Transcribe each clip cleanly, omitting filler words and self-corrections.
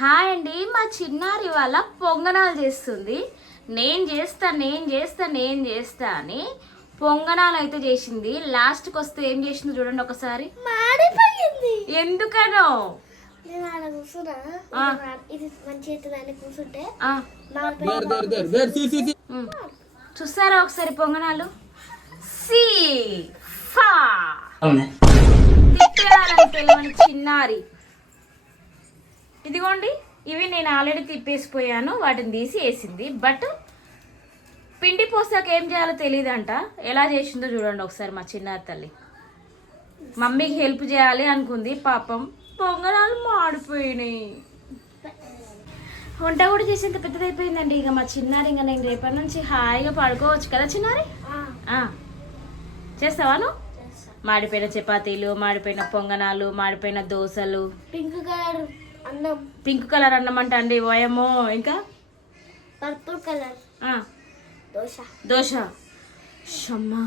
Hi అండి, మా చిన్నారి వాళ్ళ పొంగనాలు చేస్తుంది. నేను చేస్తా అని పొంగనాలు అయితే చేసింది. లాస్ట్కి వస్తే ఏం చేసింది చూడండి ఒకసారి. మాడిపోయింది. ఎందుకనో నేను ఆడ కూర్చున్నా, ఇది మంచి కూర్చుంటే చూస్తారా ఒకసారి పొంగనాలు. సి ఫా తిప్పేయాలని చిన్నారి. ఇదిగోండి, ఇవి నేను ఆల్రెడీ తిప్పేసిపోయాను, వాటిని తీసి వేసింది. బట్ పిండి పోసాక ఏం చేయాలో తెలియదంట. ఎలా చేసిందో చూడండి ఒకసారి మా చిన్నారి తల్లి. మమ్మీకి హెల్ప్ చేయాలి అనుకుంది, పాపం పొంగనాలు మాడిపోయినాయి. వంట కూడా చేసేంత పెద్దదైపోయిందండి. ఇక మా చిన్నారి ఇంకా నేను రేపటి నుంచి హాయిగా పడుకోవచ్చు కదా చిన్నారి. చేస్తావా నువ్వు? మాడిపోయిన చపాతీలు, మాడిపోయిన పొంగనాలు, మాడిపోయిన దోశలు, పింక్ కలర్ అన్నం అంట అండి. ఓయమో. ఇంకా పర్పుల్ కలర్ దోశ. షమ్మా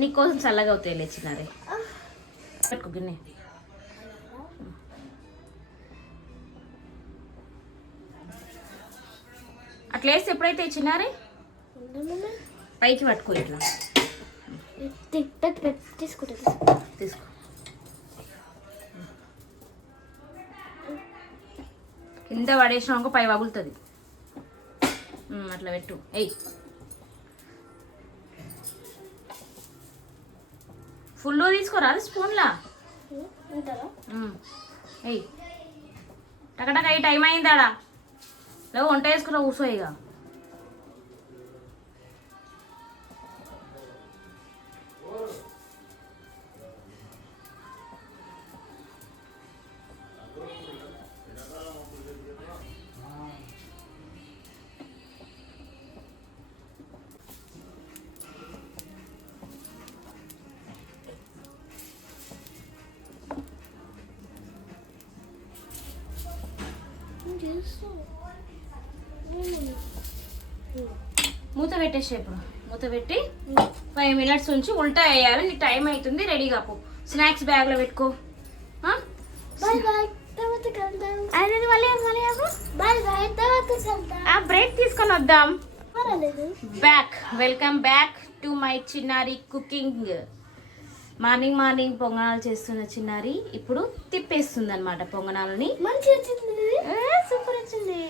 నీకోసం చల్లగా అవుతాయి లేచినారే. పెట్టుకో గిన్నె. అట్లా వేస్తే ఎప్పుడైతే ఇచ్చినారే పైకి పట్టుకో. ఇట్లా తీసుకో. కింద పడేసినాక పై వగులుతుంది. అట్లా పెట్టు. ఎయ్, ఫుల్ తీసుకోరా స్పూన్లా. ఎయ్, టకటక ఈ టైం అయిందాడా. లేవు వంట వేసుకున్నా కూర్చో. ఇక మూత పెట్టేసి ఇప్పుడు మూత పెట్టి 5 minutes ఉంచి ఉల్టా వేయాలి. నీ టైం అవుతుంది, రెడీగా పో. స్నాక్స్ బ్యాగ్లో పెట్టుకో. బ్రేక్ తీసుకొని వద్దాం. Back. Welcome back to my చిన్నారి కుకింగ్. మార్నింగ్ పొంగనాలు చేస్తున్న చిన్నారి ఇప్పుడు తిప్పేస్తుంది అనమాట పొంగనాలని. సూపర్ వచ్చింది.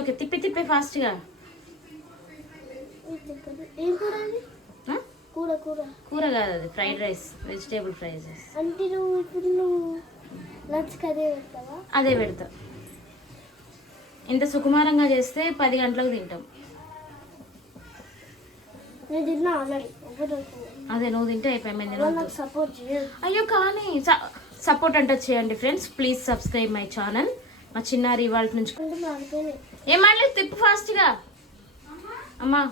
ఓకే తిప్పే ఫాస్ట్గా. కూర కాదు, అది fried rice, vegetable fried rice. అదే పెడతా. ఇంత సుకుమారంగా చేస్తే 10 గంటలకు తింటాం. అదే నువ్వు తింటే అయిపోయింది. అయ్యో కానీ సపోర్ట్ అంటే చేయండి friends. Please subscribe my channel. మా చిన్నారి ఇవాళ నుంచి ఏమన్నా తిప్పు ఫాస్ట్గా. అమ్మా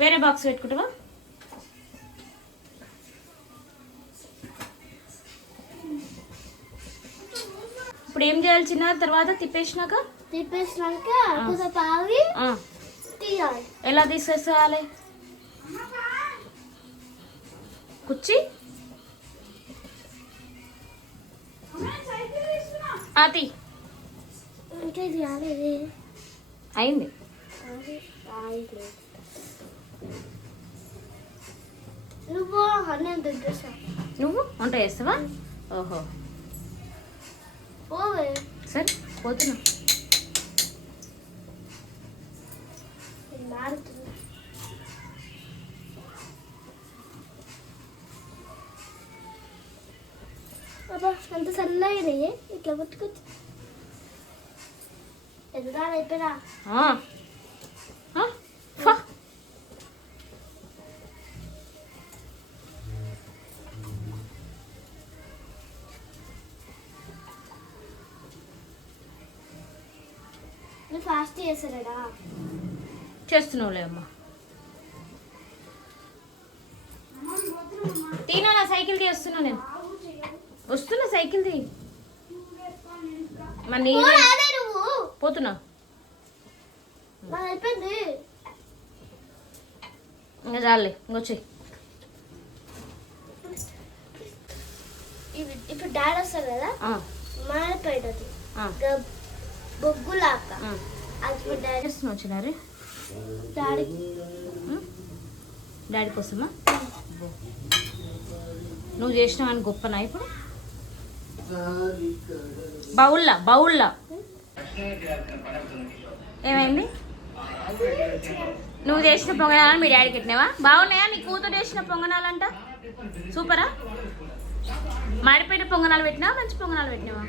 వేరే బాక్స్ పెట్టుకుంటావా? ఇప్పుడు ఏం చేయాలి చిన్న? తర్వాత తిప్పేసినాక ఎలా తీసేసేయాలి? కుచ్చి అది అయింది. నువ్వు వంట చేస్తావా? ఓహో సరే పోతున్నా. అంత సన్నగా ఇట్లా పట్టుకొచ్చు. ఎంత అయిపోయినా ఫాస్ట్ చేస్తారా? చేస్తున్నావులే అమ్మా. తీనా నా సైకిల్ తీస్తున్నా, నేను వస్తున్నా సైకిల్ తీ. మరి పోతున్నా ఇంకా చాలే ఇంకొచ్చి. ఇప్పుడు డాడీ వస్తారు కదా మాడిపోయేది బొగ్గులాక అది డాడీ వచ్చినారు డాడీ డాడీ కోసమా? నువ్వు చేసినావని గొప్పనా ఇప్పుడు? బౌల్లా ఏమైంది? నువ్వు చేసిన పొంగనాలను మీ డాడీకి పెట్టినావా? బాగున్నాయా? నీ కూతురు చేసిన పొంగనాలంట సూపరా? మాడిపోయిన పొంగనాలు పెట్టినావా మంచి పొంగనాలు పెట్టినావా?